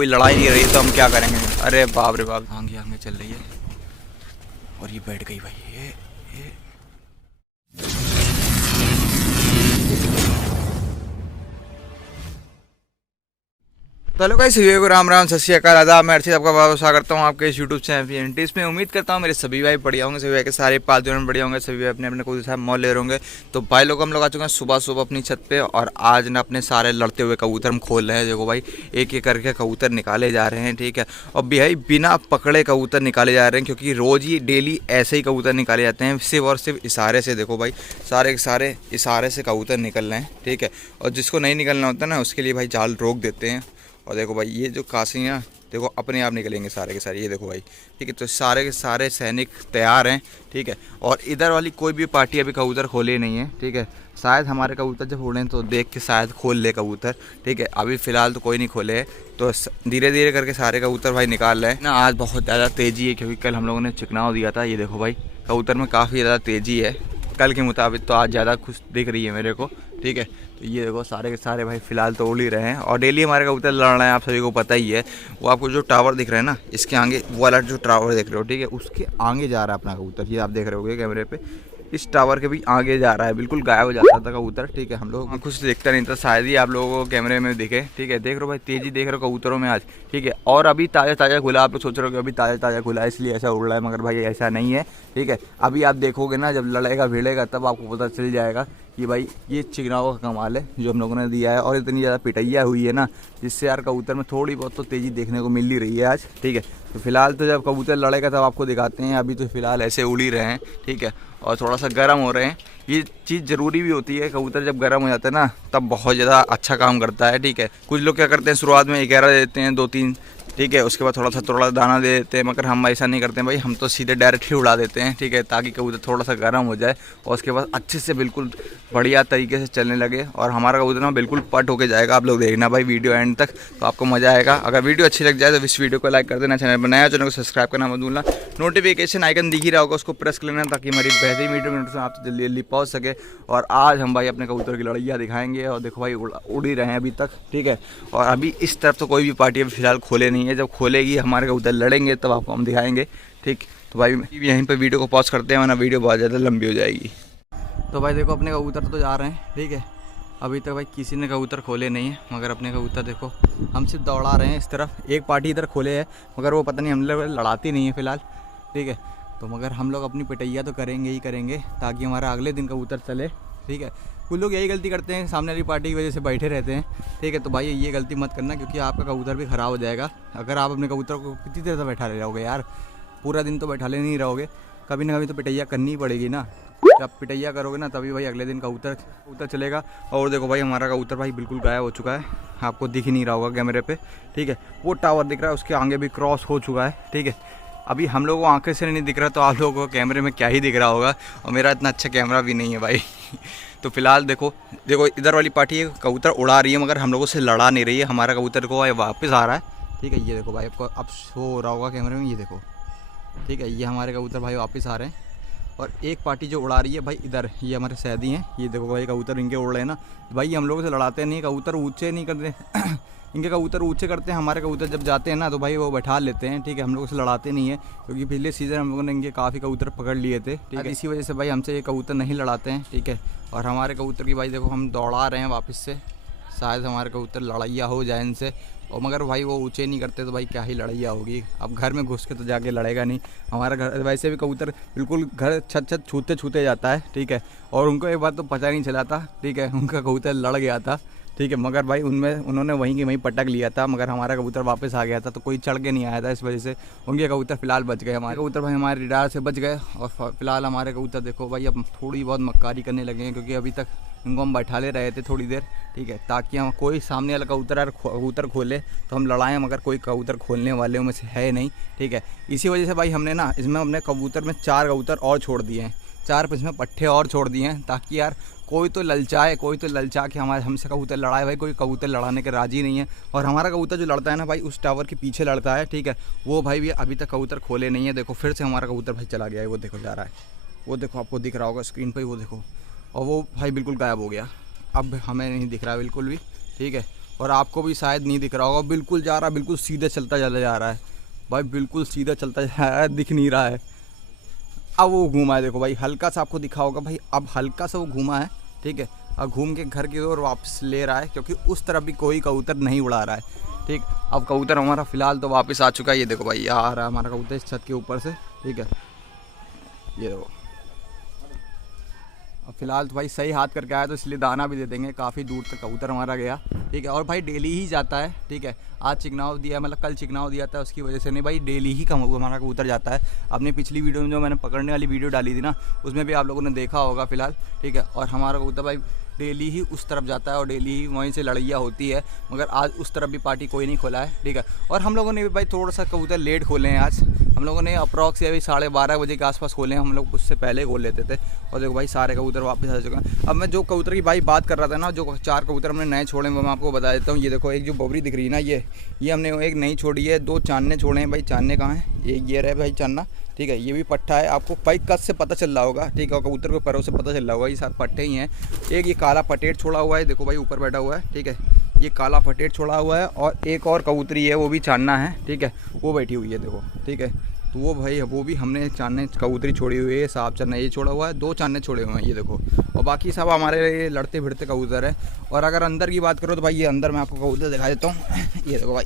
कोई लड़ाई नहीं रही तो हम क्या करेंगे। अरे बाप रे बाप, आगे आगे चल रही है और ये बैठ गई भाई। ये तो हेलो गाइस, सभी को राम राम, सत श्री अकाल, आदाब। मैं अर्षित आपका बहुत स्वागत करता हूँ आपके इस यूट्यूब चैनल इसमें। उम्मीद करता हूँ मेरे सभी भाई बढ़िया होंगे, सभी भाई के सारे पालतू में बढ़िया होंगे, सभी भाई अपने अपने कोई साहब मॉल ले होंगे। तो भाई लोग हम लोग आ चुके हैं सुबह सुबह अपनी छत पे, और आज ना अपने सारे लड़ते हुए कबूतर हम खोल रहे हैं। देखो भाई, एक एक करके कबूतर निकाले जा रहे हैं, ठीक है। और भाई बिना पकड़े कबूतर निकाले जा रहे हैं, क्योंकि रोज़ ही डेली ऐसे ही कबूतर निकाले जाते हैं, सिर्फ और सिर्फ इशारे से। देखो भाई, सारे के सारे इशारे से कबूतर निकल रहे हैं, ठीक है। और जिसको नहीं निकलना होता ना, उसके लिए भाई जाल रोक देते हैं। और देखो भाई, ये जो कासी हैं देखो अपने आप निकलेंगे सारे के सारे, ये देखो भाई, ठीक है। तो सारे के सारे सैनिक तैयार हैं, ठीक है। और इधर वाली कोई भी पार्टी अभी कबूतर खोले नहीं है, ठीक है। शायद हमारे कबूतर जब उड़ें तो देख के शायद खोल ले कबूतर, ठीक है। अभी फ़िलहाल तो कोई नहीं खोले है, तो धीरे धीरे करके सारे कबूतर भाई निकाल रहे हैं ना। आज बहुत ज़्यादा तेज़ी है, क्योंकि कल हम लोगों ने चिकनाव दिया था। ये देखो भाई, कबूतर में काफ़ी ज़्यादा तेज़ी है कल के मुताबिक, तो आज ज़्यादा खुश दिख रही है मेरे को, ठीक है। तो ये देखो सारे के सारे भाई फ़िलहाल तो उड़ ही रहे हैं, और डेली हमारे कबूतर लड़ रहे हैं, आप सभी को पता ही है। वो आपको जो टावर दिख रहा है ना, इसके आगे वो वाला जो टावर देख रहे हो, ठीक है, उसके आगे जा रहा है अपना कबूतर। ये आप देख रहे होगे कैमरे पे, इस टावर के भी आगे जा रहा है, बिल्कुल गायब हो जाता था कबूतर, ठीक है। हम लोग कुछ दिखता नहीं था, शायद ही आप लोगों को कैमरे में दिखे, ठीक है। देख रहे हो भाई, तेज़ी देख रहे हो कबूतरों में आज, ठीक है। और अभी ताज़ा ताज़ा खुला, आप लोग सोच रहे हो कि अभी ताज़ा ताज़ा खुला है इसलिए ऐसा उड़ रहा है, मगर भाई ऐसा नहीं है, ठीक है। अभी आप देखोगे ना, जब लड़ेगा भिड़ेगा तब आपको पता चल जाएगा कि भाई ये चिकनाव का कमाल है जो हम लोगों ने दिया है। और इतनी ज़्यादा पिटैया हुई है ना, जिससे यार कबूतर में थोड़ी बहुत तो तेज़ी देखने को मिल ही रही है आज, ठीक है। तो फिलहाल तो जब कबूतर लड़ेगा तब आपको दिखाते हैं, अभी तो फिलहाल ऐसे उड़ ही रहे हैं, ठीक है। और थोड़ा सा गर्म हो रहे हैं, ये चीज़ ज़रूरी भी होती है। कबूतर जब गर्म हो जाता है ना, तब बहुत ज़्यादा अच्छा काम करता है, ठीक है। कुछ लोग क्या करते हैं, शुरुआत में 11 देते हैं, 2-3, ठीक है, उसके बाद थोड़ा दाना दे देते हैं, मगर हम ऐसा नहीं करते हैं भाई, हम तो सीधे डायरेक्ट ही उड़ा देते हैं, ठीक है, ताकि कबूतर थोड़ा सा गर्म हो जाए और उसके बाद अच्छे से बिल्कुल बढ़िया तरीके से चलने लगे, और हमारा कबूतर ना बिल्कुल पट होके जाएगा। आप लोग देखना भाई वीडियो एंड तक, तो आपको मज़ा आएगा। अगर वीडियो अच्छी लग जाए तो इस वीडियो को लाइक कर देना, चैनल बनाया चैनल को सब्सक्राइब करना मत भूलना, नोटिफिकेशन आइकन दिख ही रहा होगा, उसको प्रेस कर लेना, ताकि हमारी बेहतरीन वीडियो में आप तो जल्दी जल्दी पहुँच सके। और आज हम भाई अपने कबूतर की लड़ाइयाँ दिखाएंगे, और देखो भाई उड़ ही रहे हैं अभी तक, ठीक है। और अभी इस तरफ तो कोई भी पार्टी अभी फिलहाल खोले नहीं है, जब खोलेगी हमारे कबूतर लड़ेंगे तब आपको हम दिखाएंगे, ठीक। तो भाई यहीं पे वीडियो को पॉज करते हैं, वरना वीडियो बहुत ज़्यादा लंबी हो जाएगी। तो भाई देखो, अपने कबूतर तो जा रहे हैं, ठीक है। अभी तक भाई किसी ने कबूतर खोले नहीं है, मगर अपने कबूतर देखो हम सिर्फ दौड़ा रहे हैं इस तरफ। एक पार्टी इधर खोले है, मगर वो पता नहीं हम लोग लड़ाती नहीं है फ़िलहाल, ठीक है। तो मगर हम लोग अपनी पिटैया तो करेंगे ही करेंगे, ताकि हमारा अगले दिन कबूतर चले, ठीक है। कुछ लोग यही गलती करते हैं, सामने वाली पार्टी की वजह से बैठे रहते हैं, ठीक है। तो भाई ये गलती मत करना, क्योंकि आपका कबूतर भी ख़राब हो जाएगा। अगर आप अपने कबूतर को कितनी देर तक बैठा रहोगे यार, पूरा दिन तो बैठा ले नहीं रहोगे, कभी ना कभी तो पिटैया करनी ही पड़ेगी ना। जब पिटैया करोगे ना, तभी भाई अगले दिन कबूतर चलेगा। और देखो भाई, हमारा कबूतर भाई बिल्कुल गायब हो चुका है, आपको दिख ही नहीं रहा होगा कैमरे पे, ठीक है। वो टावर दिख रहा है, उसके आगे भी क्रॉस हो चुका है, ठीक है। अभी हम लोगों को आंखें से नहीं दिख रहा, तो आप लोगों को कैमरे में क्या ही दिख रहा होगा, और मेरा इतना अच्छा कैमरा भी नहीं है भाई। तो फिलहाल देखो इधर वाली पार्टी कबूतर उड़ा रही है, मगर हम लोगों से लड़ा नहीं रही है। हमारा कबूतर को वापस आ रहा है, ठीक है। ये देखो भाई, आपको अब शो हो रहा होगा कैमरे में, ये देखो, ठीक है। ये हमारे कबूतर भाई वापस आ रहे हैं। और एक पार्टी जो उड़ा रही है भाई इधर, ये हमारे सैदी हैं, ये देखो भाई कबूतर इनके उड़ रहे हैं ना। भाई हम लोगों से लड़ाते नहीं, कबूतर ऊँचे नहीं करते इनके कबूतर ऊँचे करते हैं, हमारे कबूतर जब जाते हैं ना तो भाई वो बैठा लेते हैं, ठीक है। हम लोगों से लड़ाते नहीं है, क्योंकि पिछले सीज़न हम लोगों ने इनके काफ़ी कबूतर पकड़ लिए थे, ठीक है। इसी वजह से भाई हमसे ये कबूतर नहीं लड़ाते हैं, ठीक है। और हमारे कबूतर की भाई देखो हम दौड़ा रहे हैं वापस से, शायद हमारे कबूतर लड़ाइया हो जाए इनसे। और मगर भाई वो ऊँचे नहीं करते, तो भाई क्या ही लड़ाइया होगी। अब घर में घुस के तो जाके लड़ेगा नहीं। हमारा घर वैसे भी कबूतर बिल्कुल घर छत छूते छूते जाता है, ठीक है। और उनको एक बात तो पता नहीं चला था, ठीक है, उनका कबूतर लड़ गया था, ठीक है। मगर भाई उन्होंने वहीं की वहीं पटक लिया था, मगर हमारा कबूतर वापस आ गया था, तो कोई चढ़ के नहीं आया था, इस वजह से उनके कबूतर फिलहाल बच गए। हमारे कबूतर भाई हमारे रिडार से बच गए, और फिलहाल हमारे कबूतर देखो भाई अब थोड़ी बहुत मक्कारी करने लगे हैं, क्योंकि अभी तक इनको हम बैठा ले रहे थे थोड़ी देर, ठीक है, ताकि हम कोई सामने वाला कबूतर खोले तो हम लड़ाएं, मगर कोई कबूतर खोलने वाले में से है नहीं, ठीक है। इसी वजह से भाई हमने ना इसमें अपने कबूतर में 4 कबूतर और छोड़ दिए हैं, 4 इसमें पट्ठे और छोड़ दिए हैं, ताकि यार कोई तो ललचा के हमसे कबूतर लड़ाए। भाई कोई कबूतर लड़ाने के राजी नहीं है। और हमारा कबूतर जो लड़ता है ना भाई, उस टावर के पीछे लड़ता है, ठीक है। वो भाई भी अभी तक कबूतर खोले नहीं है। देखो फिर से हमारा कबूतर भाई चला गया है, वो देखो जा रहा है, वो देखो आपको दिख रहा होगा स्क्रीन पर, वो देखो। और वो भाई बिल्कुल गायब हो गया, अब हमें नहीं दिख रहा बिल्कुल भी, ठीक है। और आपको भी शायद नहीं दिख रहा होगा, बिल्कुल जा रहा, बिल्कुल सीधे चलता चला जा रहा है भाई, बिल्कुल सीधा चलता जा रहा है, दिख नहीं रहा है। अब वो घूमा है देखो भाई, हल्का सा आपको दिखा होगा भाई, अब हल्का सा वो घूमा है, ठीक है। अब घूम के घर की ओर वापस ले रहा है, क्योंकि उस तरफ भी कोई कबूतर नहीं उड़ा रहा है, ठीक। अब कबूतर हमारा फ़िलहाल तो वापस आ चुका है, ये देखो भाई आ रहा है हमारा कबूतर इस छत के ऊपर से, ठीक है। ये देखो अब फ़िलहाल तो भाई सही हाथ करके आया, तो इसलिए दाना भी दे देंगे, काफ़ी दूर तक कबूतर हमारा गया, ठीक है। और भाई डेली ही जाता है, ठीक है। आज चिकनाव दिया, मतलब कल चिकनाव दिया था, उसकी वजह से नहीं भाई, डेली ही हमारा कबूतर जाता है। अपनी पिछली वीडियो में जो मैंने पकड़ने वाली वीडियो डाली थी ना, उसमें भी आप लोगों ने देखा होगा फ़िलहाल, ठीक है। और हमारा कबूतर भाई डेली ही उस तरफ जाता है और डेली ही वहीं से लड़ैया होती है, मगर आज उस तरफ भी पार्टी कोई नहीं खोला है, ठीक है। और हम लोगों ने भी भाई थोड़ा सा कबूतर लेट खोले हैं आज, हम लोगों ने अप्रॉक्स अभी 12:30 बजे के आसपास खोले हैं, हम लोग उससे पहले खोल लेते थे। और देखो भाई सारे कबूतर वापस आ चुके हैं। अब मैं जो कबूतर की भाई बात कर रहा था ना, जो 4 कबूतर हमने नए छोड़े हैं वो मैं आपको बता देता हूँ। ये देखो एक जो बबरी दिख रही है ना, ये हमने एक नई छोड़ी है, 2 चांदने छोड़े हैं भाई। चांदने कहाँ हैं? ये रहे भाई चांदना, ठीक है। ये भी पट्टा है, आपको भाई कद से पता चल रहा होगा, ठीक है। और कबूतर के पैरों से पता चल रहा होगा, ये सब पट्टे ही हैं। एक ये काला पटेट छोड़ा हुआ है, देखो भाई ऊपर बैठा हुआ है, ठीक है। ये काला पटेट छोड़ा हुआ है, और एक और कबूतरी है, वो भी चांदना है, ठीक है, वो बैठी हुई है देखो, ठीक है। तो वो भाई वो भी हमने चांदने कबूतरी छोड़ी हुई है, सांप चांदना ये छोड़ा हुआ है, 2 चांदने छोड़े हुए हैं, ये देखो। और बाकी सब हमारे लड़ते भिड़ते कबूतर है। और अगर अंदर की बात करो तो भाई ये अंदर मैं आपको कबूतर दिखा देता हूँ। ये देखो भाई,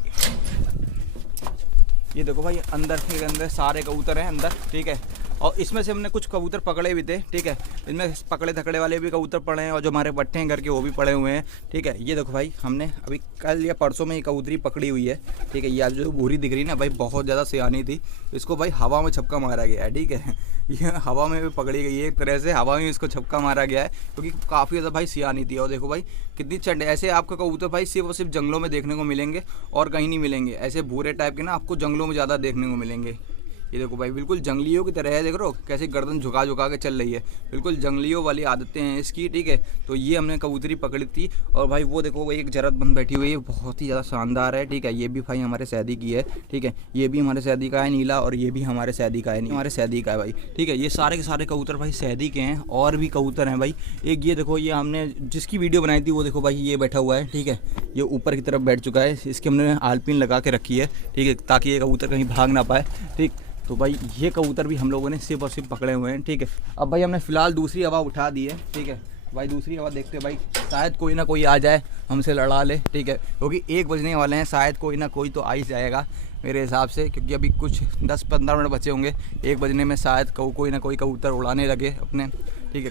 ये देखो भाई अंदर के अंदर सारे कबूतर हैं अंदर, ठीक है। और इसमें से हमने कुछ कबूतर पकड़े भी थे, ठीक है। इनमें पकड़े धकड़े वाले भी कबूतर पड़े हैं, और जो हमारे बट्टे हैं घर के वो भी पड़े हुए हैं, ठीक है। ये देखो भाई हमने अभी कल या परसों में ये कबूतरी पकड़ी हुई है, ठीक है। ये जो भूरी दिख रही है ना भाई, बहुत ज़्यादा सियानी थी, इसको भाई हवा में छक्का मारा गया है, ठीक है। ये हवा में भी पकड़ी गई है, एक तरह से हवा में इसको छक्का मारा गया है, क्योंकि काफ़ी ज़्यादा भाई सियानी थी। और देखो भाई कितनी चंडे, ऐसे आपको कबूतर भाई सिर्फ और सिर्फ जंगलों में देखने को मिलेंगे और कहीं नहीं मिलेंगे। ऐसे भूरे टाइप के ना आपको जंगलों में ज़्यादा देखने को मिलेंगे। ये देखो भाई बिल्कुल जंगलियों की तरह है, देख रहे हो कैसे गर्दन झुका झुका के चल रही है, बिल्कुल जंगलियों वाली आदतें हैं इसकी, ठीक है। तो ये हमने कबूतरी पकड़ी थी। और भाई वो देखो एक जरतबंद बैठी हुई है, बहुत ही ज़्यादा शानदार है, ठीक है। ये भी भाई हमारे सैदी की है, ठीक है। ये भी हमारे सैदी का है नीला, और ये भी हमारे सैदी का है, हमारे सैदी का है भाई, ठीक है। ये सारे के सारे कबूतर भाई सैदी के हैं। और भी कबूतर हैं भाई, एक ये देखो, ये हमने जिसकी वीडियो बनाई थी वो देखो भाई ये बैठा हुआ है, ठीक है। ये ऊपर की तरफ बैठ चुका है, इसकी हमने आलपिन लगा के रखी है, ठीक है, ताकि ये कबूतर कहीं भाग ना पाए, ठीक। तो भाई ये कबूतर भी हम लोगों ने सिर्फ और सिर्फ पकड़े हुए हैं, ठीक है। अब भाई हमने फ़िलहाल दूसरी हवा उठा दी है, ठीक है। भाई दूसरी हवा देखते भाई, शायद कोई ना कोई आ जाए हमसे लड़ा ले, ठीक है। क्योंकि 1 बजने वाले हैं, शायद कोई ना कोई तो आ ही जाएगा मेरे हिसाब से, क्योंकि अभी कुछ 10-15 मिनट बचे होंगे 1 बजने में, शायद कोई ना कोई कबूतर उड़ाने लगे अपने, ठीक है।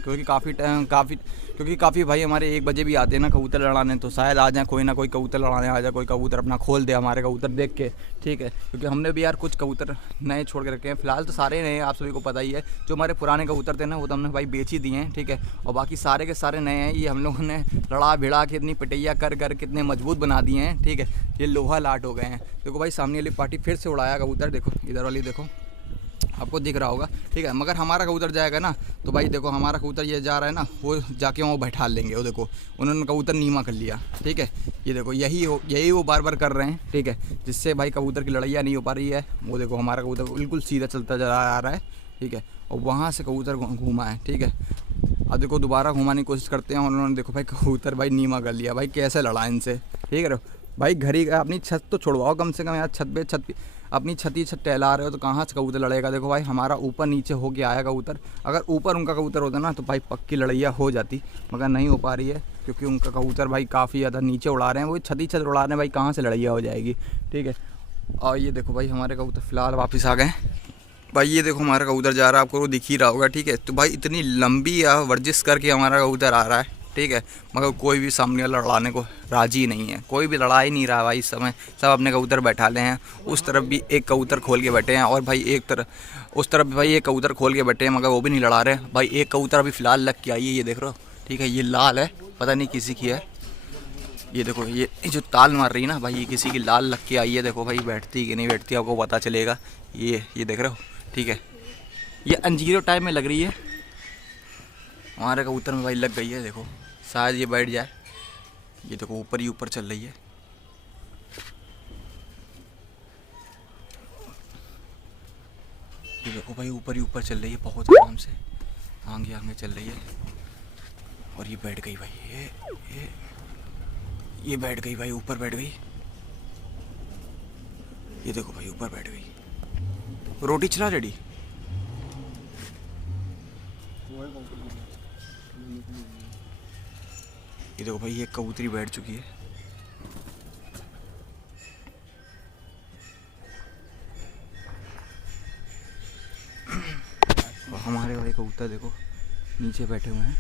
क्योंकि काफ़ी भाई हमारे 1 बजे भी आते हैं ना कबूतर लड़ाने, तो शायद आ जाए कोई ना कोई कबूतर लड़ाने आ जाए, कोई कबूतर अपना खोल दे हमारे कबूतर देख के, ठीक है। क्योंकि हमने भी यार कुछ कबूतर नए छोड़ के रखे हैं, फिलहाल तो सारे नए हैं, आप सभी को पता ही है। जो हमारे पुराने कबूतर थे ना वो तो हमने भाई बेच ही दिए हैं, ठीक है। और बाकी सारे के सारे नए हैं, ये हम लोगों ने लड़ा भिड़ा के इतनी पिटैया कर कर कितने मजबूत बना दिए हैं, ठीक है। ये लोहा लाट हो गए हैं। देखो भाई सामने वाली पार्टी फिर से उड़ाया कबूतर, देखो इधर वाली देखो, आपको दिख रहा होगा, ठीक है। मगर हमारा कबूतर जाएगा ना तो भाई देखो हमारा कबूतर ये जा रहा है ना, वो जाके वहाँ बैठा लेंगे, वो देखो उन्होंने कबूतर नीमा कर लिया, ठीक है। ये देखो यही वो बार बार कर रहे हैं, ठीक है, जिससे भाई कबूतर की लड़ाइयाँ नहीं हो पा रही है। वो देखो हमारा कबूतर बिल्कुल सीधा चलता चला आ रहा है, ठीक है। और वहाँ से कबूतर घूमा है, ठीक है। अब देखो दोबारा घुमाने की कोशिश करते हैं, और उन्होंने देखो भाई कबूतर भाई नीमा कर लिया। भाई कैसे लड़ा इनसे, ठीक है। भाई घर ही अपनी छत तो छुड़वाओ कम से कम यार, छत पे अपनी छत टहला रहे हो तो कहाँ से कबूतर लड़ेगा। देखो भाई हमारा ऊपर नीचे हो के आया कबूतर, अगर ऊपर उनका कबूतर होता ना तो भाई पक्की लड़ैया हो जाती, मगर नहीं हो पा रही है, क्योंकि उनका कबूतर भाई काफ़ी ज़्यादा नीचे उड़ा रहे हैं, वो छत उड़ा रहे हैं भाई, कहाँ से लड़ैया हो जाएगी, ठीक है। और ये देखो भाई हमारे कबूतर फ़िलहाल वापस आ गए भाई। ये देखो हमारा कबूतर जा रहा है, आपको वो दिख ही रहा होगा, ठीक है। तो भाई इतनी लंबी वर्जिश करके हमारा कबूतर आ रहा है, ठीक है, मगर कोई भी सामने वाला लड़ाने को राज़ी नहीं है, कोई भी लड़ा ही नहीं रहा भाई इस समय। सब अपने कबूतर बैठा ले हैं, उस तरफ भी एक कबूतर खोल के बैठे हैं, और भाई एक तरफ उस तरफ भी भाई एक कबूतर खोल के बैठे हैं, मगर वो भी नहीं लड़ा रहे भाई। एक कबूतर अभी फ़िलहाल लग के आई है, ये देख रहे हो, ठीक है। ये लाल है, पता नहीं किसी की है, ये देखो ये जो ताल मार रही है ना भाई, ये किसी की लाल लग के आई है। देखो भाई बैठती कि नहीं बैठती आपको पता चलेगा, ये देख रहे हो, ठीक है। ये अंजीरो टाइम में लग रही है, हमारे कबूतर में भाई लग गई है, देखो शायद ये बैठ जाए। ये देखो ऊपर ही ऊपर चल रही है, ये देखो भाई ऊपर ही ऊपर चल रही है, बहुत आराम से आगे आगे चल रही है, और ये बैठ गई भाई। ये बैठ गई भाई, ऊपर बैठ गई। ये देखो भाई ऊपर बैठ गई। रोटी चला रेडी। ये देखो भाई ये कबूतरी बैठ चुकी है। और हमारे भाई कबूतर देखो नीचे बैठे हुए हैं।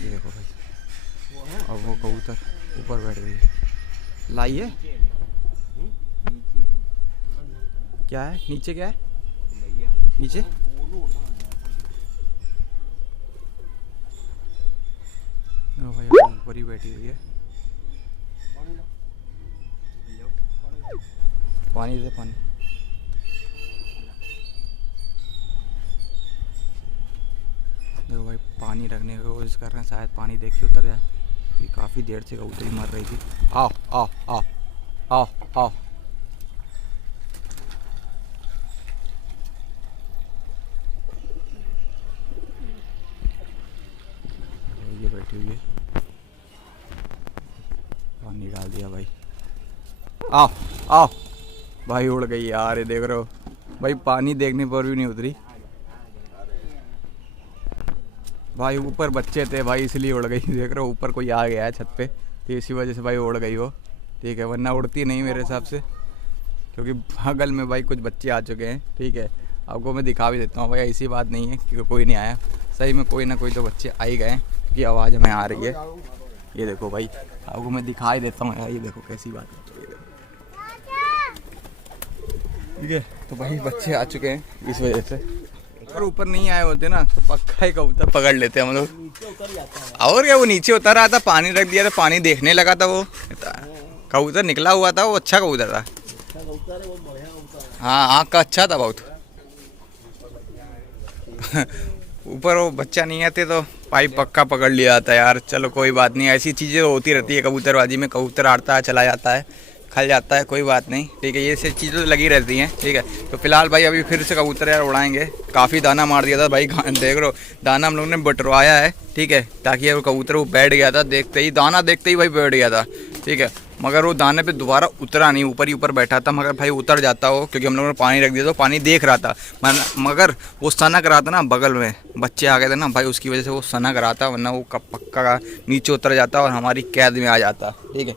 ये देखो भाई, और वो कबूतर ऊपर बैठ गई है। लाई है क्या है नीचे, क्या है नीचे? भाई ऊपर ही बैठी हुई है। पानी दे पानी। देखो भाई पानी रखने की कोशिश कर रहे हैं, शायद पानी देख के उतर जाए। ये काफ़ी देर से कबूतरी मर रही थी। आओ आओ आओ आओ आओ। ये बैठी हुई है, पानी डाल दिया भाई। आओ आओ भाई, उड़ गई यार। ये देख रहे हो भाई, पानी देखने पर भी नहीं उतरी भाई। ऊपर बच्चे थे भाई इसलिए उड़ गई। देख रहे हो ऊपर कोई आ गया है छत पे, तो इसी वजह से भाई उड़ गई वो। ठीक है, वरना उड़ती नहीं मेरे हिसाब से, क्योंकि बगल में भाई कुछ बच्चे आ चुके हैं। ठीक है, आपको मैं दिखा भी देता हूँ भाई, ऐसी बात नहीं है कि कोई नहीं आया, सही में कोई ना कोई तो बच्चे आ ही गए हैं, क्योंकि आवाज़ हमें आ रही है। ये देखो भाई, आपको मैं दिखा ही देता हूँ यार। ये देखो कैसी बात है। ठीक है, तो भाई बच्चे आ चुके हैं इस वजह से। अगर ऊपर नहीं आए होते ना तो पक्का ही कबूतर पकड़ लेते हम लोग। और क्या, वो नीचे उतर रहा था, पानी रख दिया था, पानी देखने लगा था। वो कबूतर निकला हुआ था, वो अच्छा कबूतर था। हाँ, आँख का अच्छा था बहुत। ऊपर वो बच्चा नहीं आते तो पाइप पक्का पकड़ लिया जाता यार। चलो कोई बात नहीं, ऐसी चीज़ें होती रहती है कबूतरबाजी में। कबूतर आड़ता है, चला जाता है, खल जाता है, कोई बात नहीं। ठीक है, ये सब चीज़ें तो लगी रहती हैं। ठीक है, तो फिलहाल भाई अभी फिर से कबूतर यार उड़ाएंगे। काफ़ी दाना मार दिया था भाई, देख लो दाना हम लोग ने बटरवाया है। ठीक है, ताकि वो कबूतर वो बैठ गया था, देखते ही दाना देखते ही भाई बैठ गया था। ठीक है, मगर वो दाने पे दोबारा उतरा नहीं, ऊपर ही ऊपर बैठा था। मगर भाई उतर जाता हो, क्योंकि हम लोगों ने पानी रख दिया तो पानी देख रहा था। मगर वो सनक रहा था ना, बगल में बच्चे आ गए थे ना भाई, उसकी वजह से वो सनक रहा था, वरना वो पक्का नीचे उतर जाता और हमारी कैद में आ जाता। ठीक है,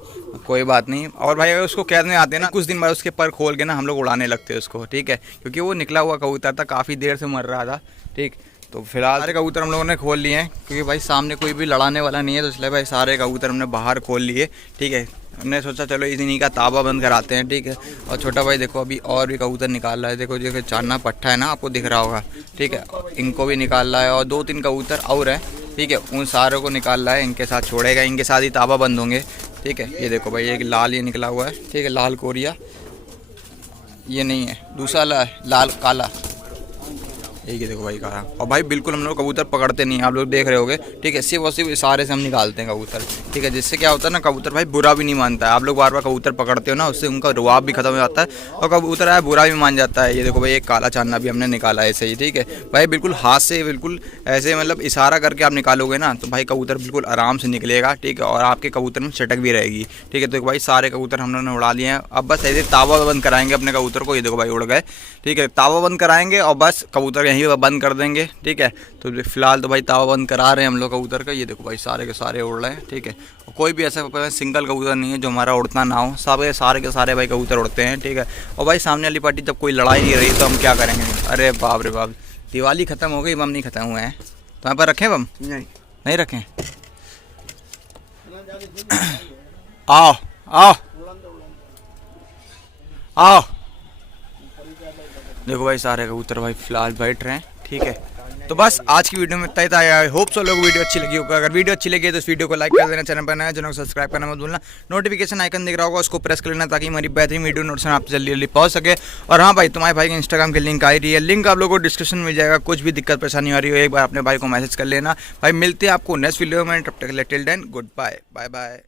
कोई बात नहीं। और भाई अगर उसको कैद में आते ना, कुछ दिन बाद उसके पर खोल के ना हम लोग उड़ाने लगते उसको। ठीक है, क्योंकि वो निकला हुआ कबूतर था, काफ़ी देर से मर रहा था। ठीक, तो फिलहाल सारे कबूतर हम लोगों ने खोल लिए हैं, क्योंकि भाई सामने कोई भी लड़ाने वाला नहीं है, तो इसलिए भाई सारे कबूतर हमने बाहर खोल लिए। ठीक है, हमने सोचा चलो इन्हीं का ताबा बंद कराते हैं। ठीक है, और छोटा भाई देखो अभी और भी कबूतर निकाल रहा है। देखो जो चांदना पट्टा है ना, आपको दिख रहा होगा। ठीक है, इनको भी निकाल रहा है, और 2-3 कबूतर और हैं। ठीक है, उन सारों को निकाल रहा है, इनके साथ छोड़ेगा, इनके साथ ही ताबा बंद होंगे। ठीक है, ये देखो भाई एक लाल ये निकला हुआ है। ठीक है, लाल कोरिया, ये नहीं है, दूसरा लाल काला, एक ही देखो भाई काला। और भाई बिल्कुल हम लोग कबूतर पकड़ते नहीं हैं, आप लोग देख रहे होगे। ठीक है, सिर्फ और सिर्फ इशारे से हम निकालते हैं कबूतर। ठीक है, जिससे क्या होता है ना, कबूतर भाई बुरा भी नहीं मानता है। आप लोग बार बार कबूतर पकड़ते हो ना, उससे उनका रुआब भी खत्म हो जाता है, और कबूतर है बुरा भी मान जाता है। ये देखो भाई एक काला चांदना भी हमने निकाला है ऐसे ही। ठीक है भाई, बिल्कुल हाथ से बिल्कुल ऐसे मतलब इशारा करके आप निकालोगे ना, तो भाई कबूतर बिल्कुल आराम से निकलेगा। ठीक है, और आपके कबूतर में चटक भी रहेगी। ठीक है, तो भाई सारे कबूतर हम लोगों ने उड़ा लिए हैं। अब बस ऐसे तावा बंद कराएंगे अपने कबूतर को। ये देखो भाई उड़ गए। ठीक है, तावा बंद कराएंगे और बस कबूतर यहीं पर बंद कर देंगे। ठीक है, तो फिलहाल तो भाई तावा बंद करा रहे हैं हम लोग कबूतर का। ये देखो भाई सारे के सारे उड़ रहे हैं। ठीक है, कोई भी ऐसा सिंगल कबूतर नहीं है जो हमारा उड़ता ना हो, सब सारे के सारे भाई कबूतर उड़ते हैं। ठीक है, और भाई सामने वाली पार्टी जब कोई लड़ाई नहीं रही तो हम क्या करेंगे। अरे बाप रे बाप, दिवाली खत्म हो गई, बम नहीं खत्म हुए हैं। तो यहाँ पर रखें बम? नहीं रखें। आओ आओ आओ। देखो भाई सारे कबूतर भाई फिलहाल बैठ रहे हैं। ठीक है, तो बस आज की वीडियो में इतना ही था। आई होप सो लोग वीडियो अच्छी लगी होगा। अगर वीडियो अच्छी लगी है तो इस वीडियो को लाइक कर देना, चैनल पर नया चैनल को सब्सक्राइब करना मत भूलना, नोटिफिकेशन आइकन दिख रहा होगा उसको प्रेस कर लेना, ताकि हमारी बेहतरीन वीडियो नोटिफिकेशन आप जल्दी जल्दी पहुंच सके। और हाँ भाई, तुम्हारे भाई के इंस्टाग्राम की लिंक आई रही है, लिंक आप लोगों को डिस्क्रिप्शन में मिल जाएगा। कुछ भी दिक्कत परेशानी आ रही हो एक बार अपने भाई को मैसेज कर लेना। भाई मिलते हैं आपको नेक्स्ट वीडियो में, तब तक till then good bye bye bye.